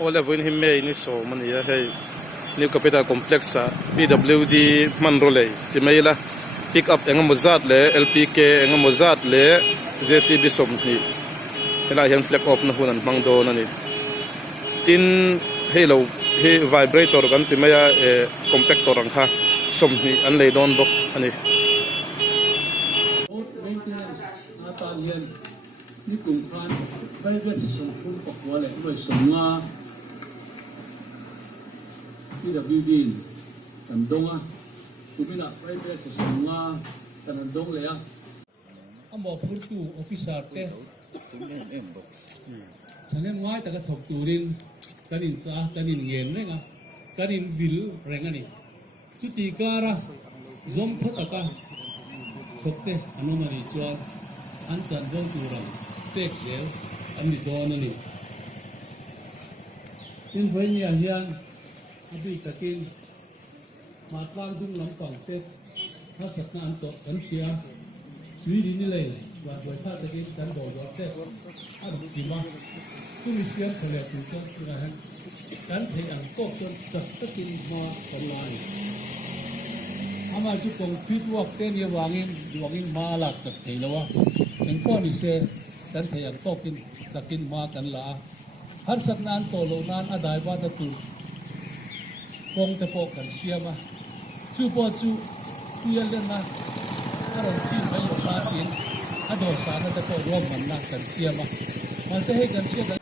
ole win him me ni so mani ya hey new capital complex sa PWD manrole ti maila pick up engam mozat le LPK engam mozat le JCB som ni hela hian flag off na hunan mangdo na ni tin hello he vibrator kan ti maya compactor ang kha som ni an le don bok aniนี่กลุ่มพันไปเพื่อส่งคุณปกวัวเลยด้วยส่งมาที่ดับบิวดีตันดงอ่ะคุณไม่ละไปเพื่อส่งมาตันดงเลยอ่ะอ่ะบอกพูดตู่ออฟฟิศอาร์เต้ฉันเล่นง่ายแต่ก็ถกตูดินกันอินซากันอินเย็นเลยอ่ะกันอินวิลแรงอันนี้จุดที่การะจอมทักกะถกเตะอนุมาริจวนอันจันทร์ตูรังเต็กเดียวอันนี้โดนนี่ยิ่งไปเนี่ยยังอดีตกินมาตั้งดุงหลังฝั่งเต็กถ้าสักนานต่อสันเชียชีวิตนี่เลยว่าโดยถ้าตะกินกันบอกว่าเต็กอันสิมาผู้มีเสียงเฉลี่ยถึงจะคืออะไรกันพยายามก็จนสักตะกินมาคนลายอามาจุดตรงพิจวักเต้นยังวางอินมาหลักจากเทแล้ววะเป็นข้อมิเศษกันพยายามก็กินจะกินมากันละฮัสักนานโตโลนานอดายว่าตะตุกงตะโปกันเสียมาชูปอชูคุยเล่นนะถ้าเราชิมไม่ยอมมากินอดอสารตะโปร่วมมันนักกันเสียมาจะให้กันเสียกัน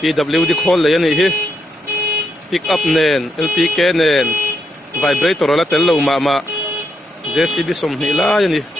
PWD call le yani hi pick up nen LPK nen vibrator la tel lo ma JCB som ni la yani